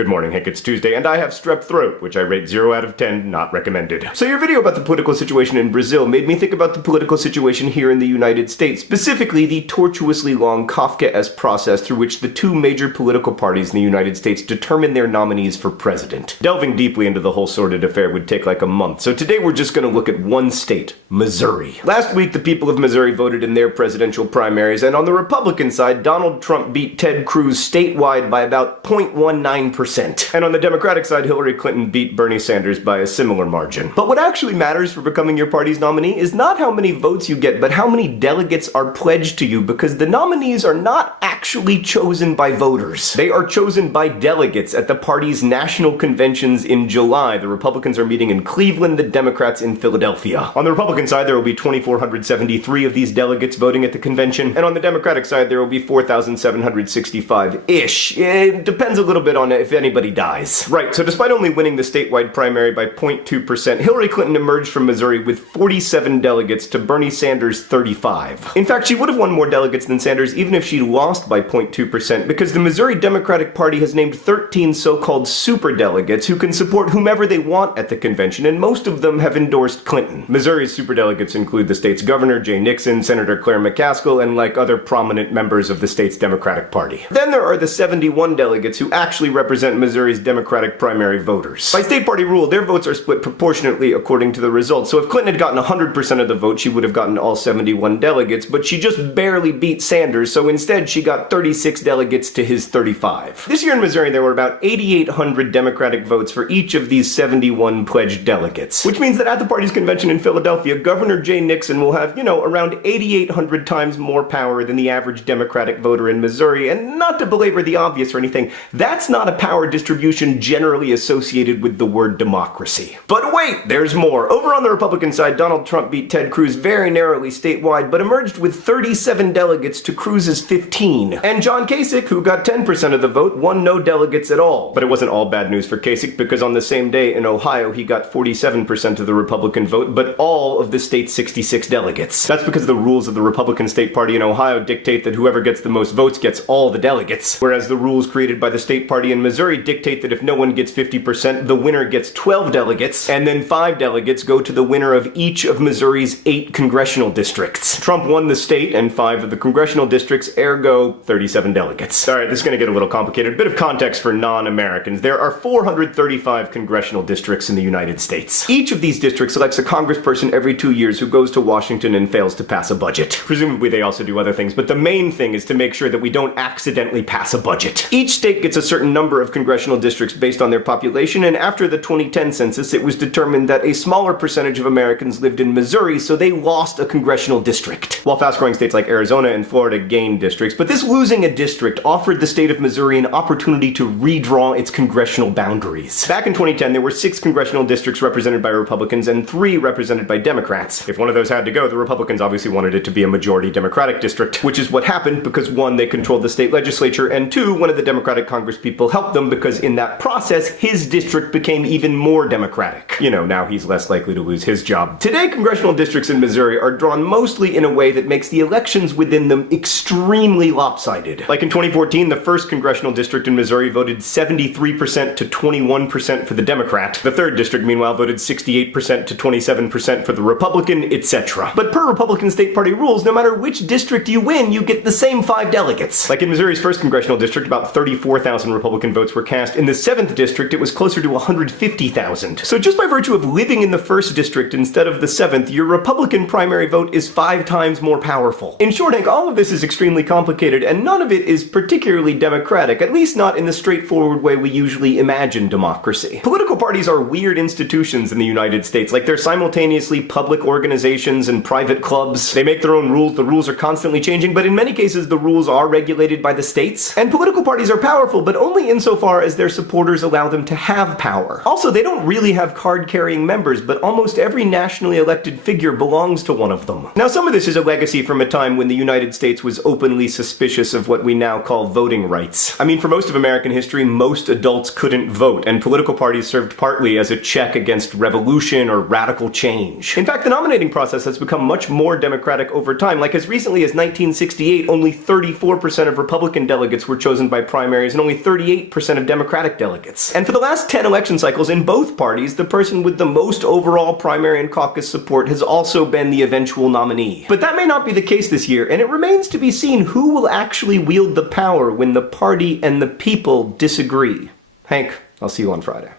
Good morning, Hank. It's Tuesday, and I have strep throat, which I rate 0 out of 10, not recommended. So your video about the political situation in Brazil made me think about the political situation here in the United States, specifically the tortuously long Kafkaesque process through which the two major political parties in the United States determine their nominees for president. Delving deeply into the whole sordid affair would take like a month, so today we're just going to look at one state, Missouri. Last week, the people of Missouri voted in their presidential primaries, and on the Republican side, Donald Trump beat Ted Cruz statewide by about 0.19%. And on the Democratic side, Hillary Clinton beat Bernie Sanders by a similar margin. But what actually matters for becoming your party's nominee is not how many votes you get, but how many delegates are pledged to you, because the nominees are not actually chosen by voters. They are chosen by delegates at the party's national conventions in July. The Republicans are meeting in Cleveland, the Democrats in Philadelphia. On the Republican side, there will be 2,473 of these delegates voting at the convention, and on the Democratic side, there will be 4,765-ish. It depends a little bit on if anybody dies. Right, so despite only winning the statewide primary by 0.2%, Hillary Clinton emerged from Missouri with 47 delegates to Bernie Sanders' 35. In fact, she would have won more delegates than Sanders even if she lost by 0.2%, because the Missouri Democratic Party has named 13 so-called superdelegates who can support whomever they want at the convention, and most of them have endorsed Clinton. Missouri's superdelegates include the state's governor, Jay Nixon, Senator Claire McCaskill, and like other prominent members of the state's Democratic Party. Then there are the 71 delegates who actually represent Missouri's Democratic primary voters. By state party rule, their votes are split proportionately according to the results, so if Clinton had gotten 100% of the vote, she would have gotten all 71 delegates, but she just barely beat Sanders, so instead she got 36 delegates to his 35. This year in Missouri, there were about 8,800 Democratic votes for each of these 71 pledged delegates, which means that at the party's convention in Philadelphia, Governor Jay Nixon will have, around 8,800 times more power than the average Democratic voter in Missouri, and not to belabor the obvious or anything, that's not a power distribution generally associated with the word democracy. But wait, there's more. Over on the Republican side, Donald Trump beat Ted Cruz very narrowly statewide, but emerged with 37 delegates to Cruz's 15. And John Kasich, who got 10% of the vote, won no delegates at all. But it wasn't all bad news for Kasich, because on the same day in Ohio, he got 47% of the Republican vote, but all of the state's 66 delegates. That's because the rules of the Republican state party in Ohio dictate that whoever gets the most votes gets all the delegates, whereas the rules created by the state party in Missouri dictate that if no one gets 50%, the winner gets 12 delegates, and then 5 delegates go to the winner of each of Missouri's 8 congressional districts. Trump won the state and 5 of the congressional districts, ergo 37 delegates. Alright, this is going to get a little complicated. A bit of context for non-Americans. There are 435 congressional districts in the United States. Each of these districts elects a congressperson every 2 years who goes to Washington and fails to pass a budget. Presumably they also do other things, but the main thing is to make sure that we don't accidentally pass a budget. Each state gets a certain number of congressional districts based on their population, and after the 2010 census, it was determined that a smaller percentage of Americans lived in Missouri, so they lost a congressional district, while fast-growing states like Arizona and Florida gained districts. But this losing a district offered the state of Missouri an opportunity to redraw its congressional boundaries. Back in 2010, there were 6 congressional districts represented by Republicans and 3 represented by Democrats. If one of those had to go, the Republicans obviously wanted it to be a majority Democratic district, which is what happened because 1, they controlled the state legislature, and 2, one of the Democratic congresspeople helped them because in that process, his district became even more Democratic. Now he's less likely to lose his job. Today, congressional districts in Missouri are drawn mostly in a way that makes the elections within them extremely lopsided. Like in 2014, the 1st congressional district in Missouri voted 73% to 21% for the Democrat. The 3rd district, meanwhile, voted 68% to 27% for the Republican, etc. But per Republican state party rules, no matter which district you win, you get the same 5 delegates. Like in Missouri's 1st congressional district, about 34,000 Republican votes were cast. In the 7th district, it was closer to 150,000. So just by virtue of living in the 1st district instead of the 7th, your Republican primary vote is 5 times more powerful. In short, Hank, all of this is extremely complicated, and none of it is particularly democratic, at least not in the straightforward way we usually imagine democracy. Political parties are weird institutions in the United States, like they're simultaneously public organizations and private clubs. They make their own rules, the rules are constantly changing, but in many cases the rules are regulated by the states. And political parties are powerful, but only insofar as their supporters allow them to have power. Also, they don't really have card-carrying members, but almost every nationally elected figure belongs to one of them. Now, some of this is a legacy from a time when the United States was openly suspicious of what we now call voting rights. I mean, for most of American history, most adults couldn't vote, and political parties served partly as a check against revolution or radical change. In fact, the nominating process has become much more democratic over time. Like as recently as 1968, only 34% of Republican delegates were chosen by primaries, and only 38% 50% of Democratic delegates. And for the last 10 election cycles in both parties, the person with the most overall primary and caucus support has also been the eventual nominee. But that may not be the case this year, and it remains to be seen who will actually wield the power when the party and the people disagree. Hank, I'll see you on Friday.